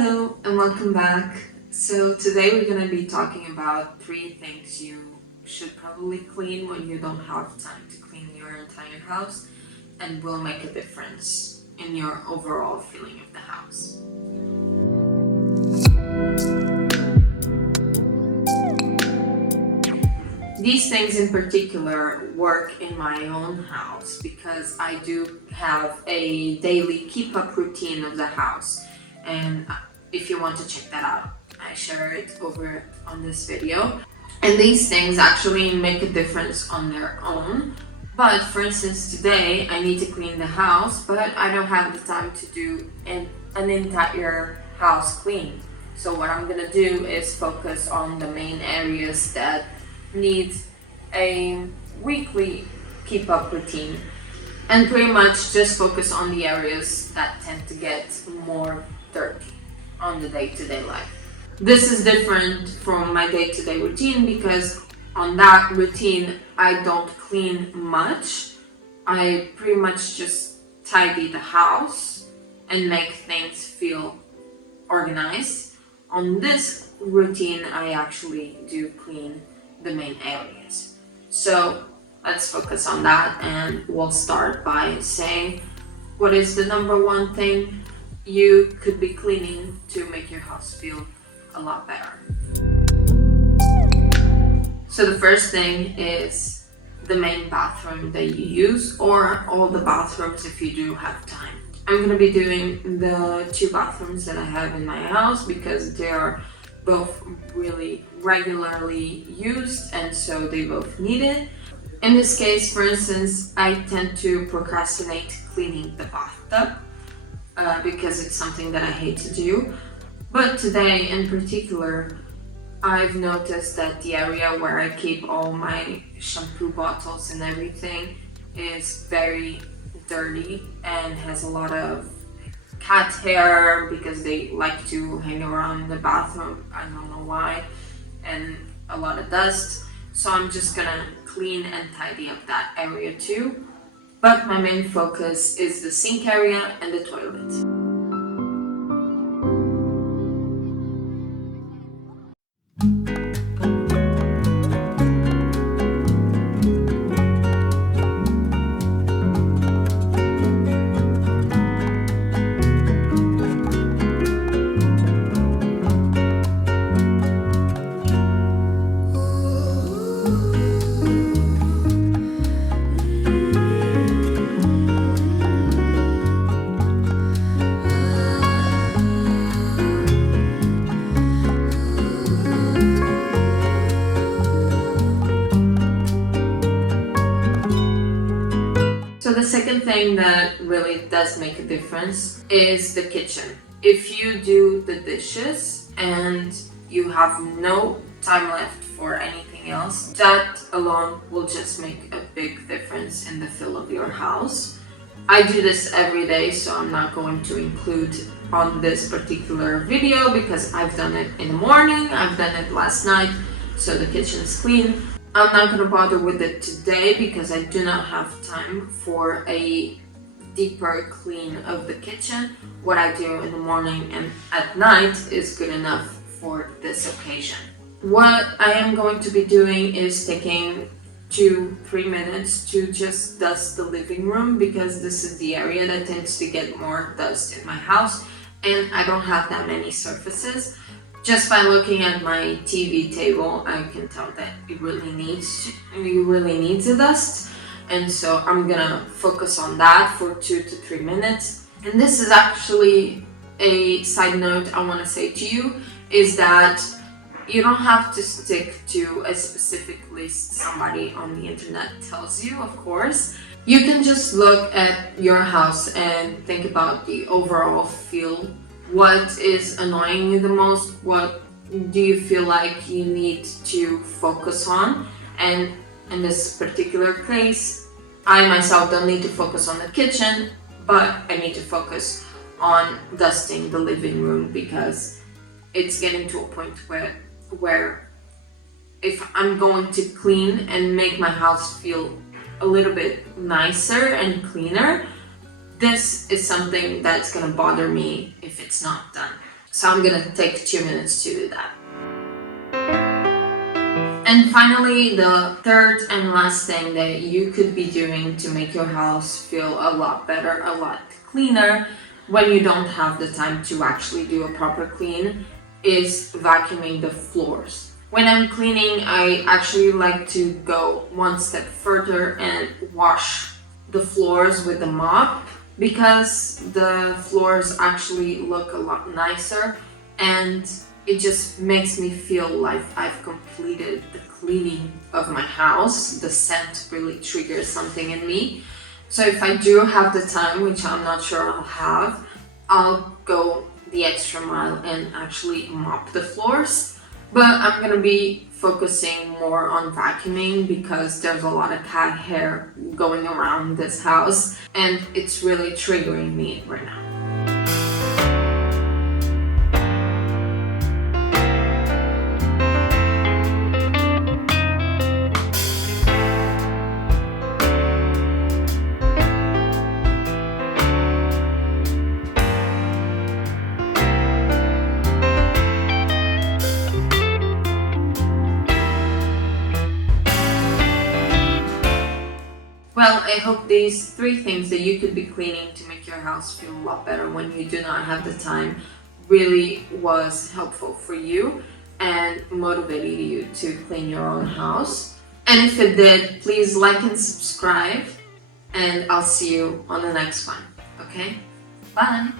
Hello and welcome back. So today we're going to be talking about 3 things you should probably clean when you don't have time to clean your entire house and will make a difference in your overall feeling of the house. These things in particular work in my own house because I do have a daily keep-up routine of the house, and if you want to check that out, I share it over on this video. And these things actually make a difference on their own. But for instance, today I need to clean the house, but I don't have the time to do an entire house clean. So what I'm gonna do is focus on the main areas that need a weekly keep-up routine, and pretty much just focus on the areas that tend to get more dirty on the day-to-day life. This is different from my day-to-day routine because on that routine I don't clean much. I pretty much just tidy the house and make things feel organized. On this routine I actually do clean the main areas. So let's focus on that, and we'll start by saying what is the number one thing you could be cleaning to make your house feel a lot better. So the first thing is the main bathroom that you use, or all the bathrooms if you do have time. I'm going to be doing the 2 bathrooms that I have in my house because they are both really regularly used, and so they both need it. In this case, for instance, I tend to procrastinate cleaning the bathtub because it's something that I hate to do. But today in particular, I've noticed that the area where I keep all my shampoo bottles and everything is very dirty and has a lot of cat hair because they like to hang around the bathroom. I don't know why, and a lot of dust. So I'm just gonna clean and tidy up that area too. But my main focus is the sink area and the toilet. So the second thing that really does make a difference is the kitchen. If you do the dishes and you have no time left for anything else, that alone will just make a big difference in the feel of your house. I do this every day, so I'm not going to include on this particular video because I've done it in the morning, I've done it last night, so the kitchen is clean. I'm not going to bother with it today because I do not have time for a deeper clean of the kitchen. What I do in the morning and at night is good enough for this occasion. What I am going to be doing is taking 2-3 minutes to just dust the living room because this is the area that tends to get more dust in my house and I don't have that many surfaces. Just by looking at my TV table, I can tell that it really needs a dust, and so I'm gonna focus on that for 2 to 3 minutes. And this is actually a side note I want to say to you, is that you don't have to stick to a specific list somebody on the internet tells you, of course. You can just look at your house and think about the overall feel. What is annoying you the most? What do you feel like you need to focus on? And in this particular case, I myself don't need to focus on the kitchen, but I need to focus on dusting the living room because it's getting to a point where if I'm going to clean and make my house feel a little bit nicer and cleaner, this is something that's gonna bother me if it's not done. So I'm gonna take 2 minutes to do that. And finally, the third and last thing that you could be doing to make your house feel a lot better, a lot cleaner, when you don't have the time to actually do a proper clean, is vacuuming the floors. When I'm cleaning, I actually like to go one step further and wash the floors with the mop, because the floors actually look a lot nicer and it just makes me feel like I've completed the cleaning of my house. The scent really triggers something in me. So if I do have the time, which I'm not sure I'll have, I'll go the extra mile and actually mop the floors. But I'm gonna be focusing more on vacuuming because there's a lot of cat hair going around this house and it's really triggering me right now. Well, I hope these 3 things that you could be cleaning to make your house feel a lot better when you do not have the time really was helpful for you and motivated you to clean your own house. And if it did, please like and subscribe, and I'll see you on the next one. Okay? Bye!